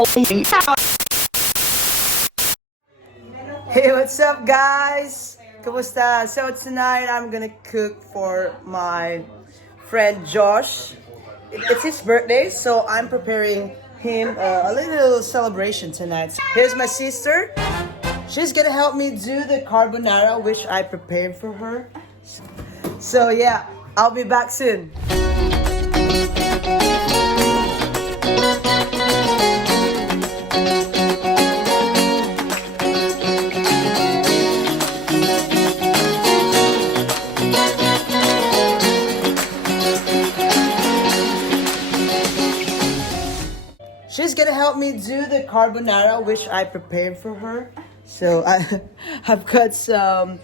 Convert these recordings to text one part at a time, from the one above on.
Hey, what's up, guys? Kumusta? So tonight I'm gonna cook for my friend Josh. It's his birthday, so I'm preparing him a little celebration tonight. Here's my sister. She's gonna help me do the carbonara, which I prepared for her. So yeah, I'll be back soon. She's gonna help me do the carbonara, which I prepared for her. So I've cut some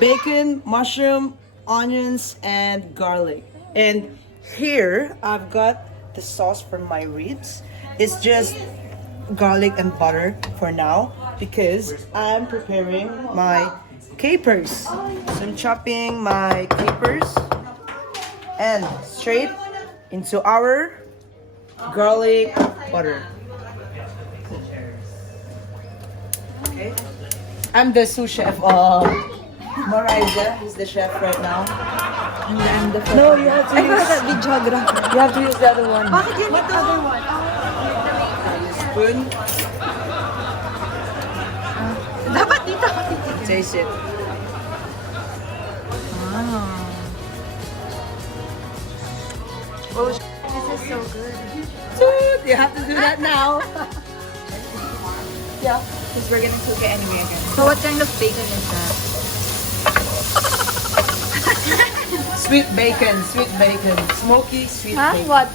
bacon, mushroom, onions, and garlic. And here I've got the sauce for my ribs. It's just garlic and butter for now because I'm preparing my capers. So I'm chopping my capers and straight into our garlic butter. Okay. I'm the sous chef of Maraiza. He's the chef right now. And I'm the first. No, you have to I use. forgot videographer. You have to use the other one. Bakit yun ito? Other one. Spoon. Dapat dito. Taste it. Oh, this is so good. Dude, you have to do that now. Yeah. Because we're gonna cook it anyway again. So what kind of bacon is that? Sweet bacon, smoky sweet Huh? bacon. What?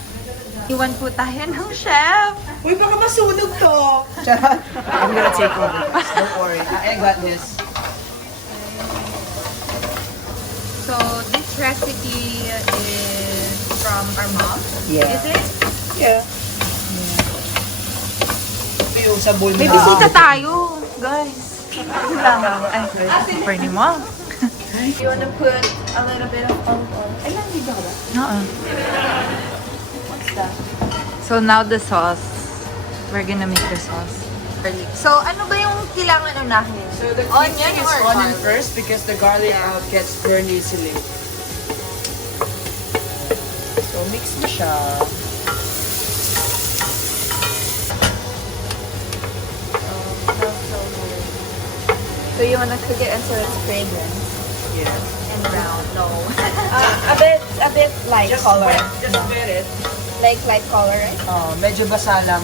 Iwan po tayo ng chef. Uy, baka masunog to. Charot. I'm gonna take over. Don't worry, I got this. So this recipe is from our mom. Yeah. Is it? Yeah. Ito yung sa bowl May na. bisita tayo, guys. Lang. Ay, super ni mom. You wanna put a little bit of olive oil? Ay, lang dito ka ba? What's that? So now the sauce. We're gonna make the sauce. So ano ba yung kailangan unahin? So the key Onion thing is or onion garlic? first because the garlic gets burned easily. So mix mo siya. So you wanna cook it until it's fragrant Yeah. and brown? No. a bit light color. Just get it. Like light color, right? Medyo basa lang.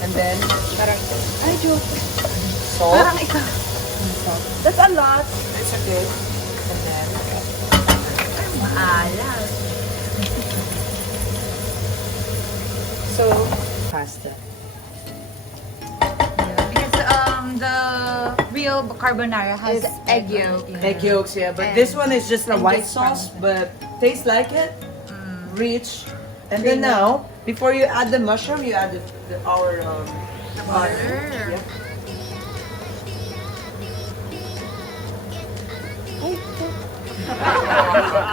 And then, Parang, ay, joke. salt. Parang ikaw. That's a lot. It's okay. And then, Maalat. so, pasta. Because the real carbonara has egg yolk. Egg yolks, yeah. But And- this one is just a and white just sauce, but tastes like it. Rich. And then now, before you add the mushroom, you add our butter. Butter. Yeah.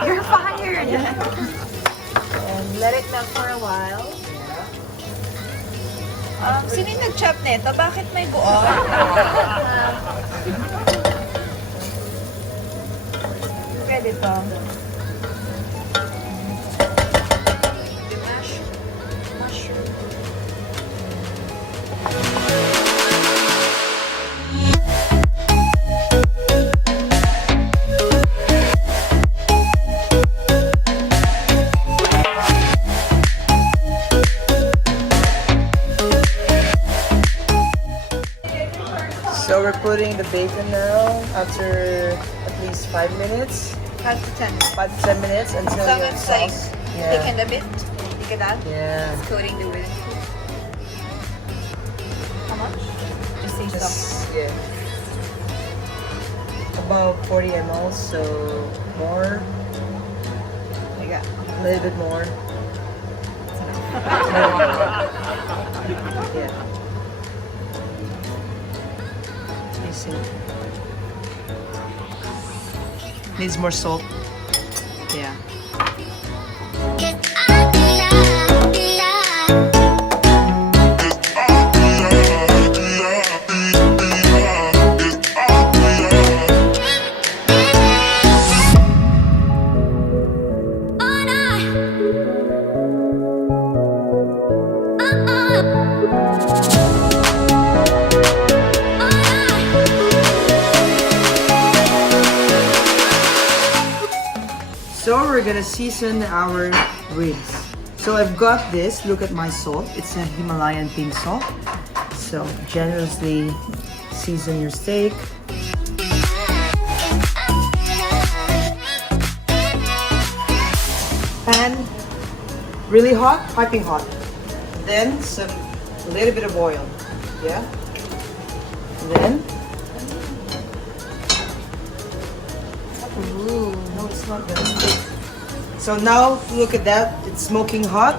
You're fired. And let it melt for a while. Sino yung nag-chop nito? Bakit may buo? Pwede to. Mushroom. So we're putting the bacon now after at least 5 minutes. 5 to 10 minutes. 5 to 10 minutes until So your it's like sauce. thickened a bit. Look at that. Yeah. Coating the wooden. How much? Just say some. Just, yeah. About 40 ml, so more. Like that. A little bit more. Yeah. I see. Needs more salt. Yeah. So we're gonna season our ribs. So I've got this, look at my salt. It's a Himalayan pink salt. So generously season your steak. Pan really hot, piping hot. Then a little bit of oil. Yeah. Then ooh, no, it's not gonna stick. So now look at that, it's smoking hot.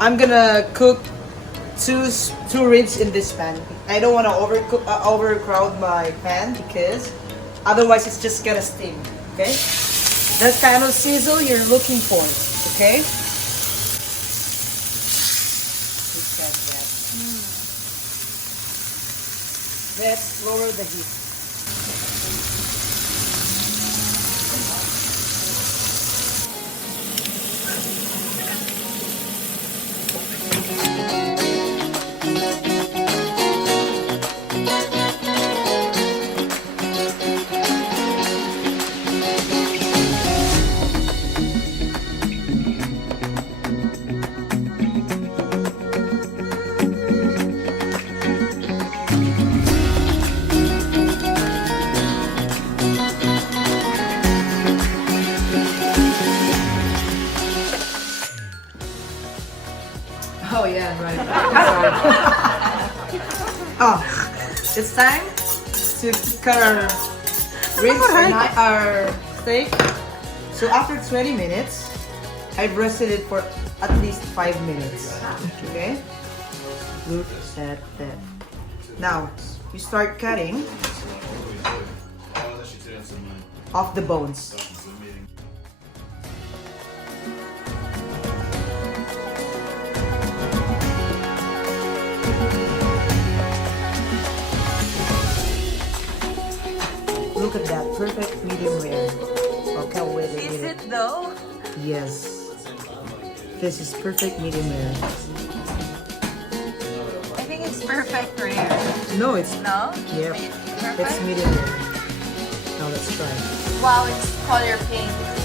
I'm gonna cook two ribs in this pan. I don't want to overcrowd my pan because otherwise it's just gonna steam. Okay, that kind of sizzle you're looking for. Okay. Look at that. Let's lower the heat. Oh yeah, right. Oh, it's time to cut our ribs and our steak. So after 20 minutes, I've rested it for at least 5 minutes. Okay? Look at that. Now, you start cutting off the bones. Look at that, perfect medium rare. Okay, wait a minute. Is it though? Yes. This is perfect medium rare. I think it's perfect rare. No, it's No? yeah. Perfect? It's medium rare. Now let's try. Wow, it's color pink.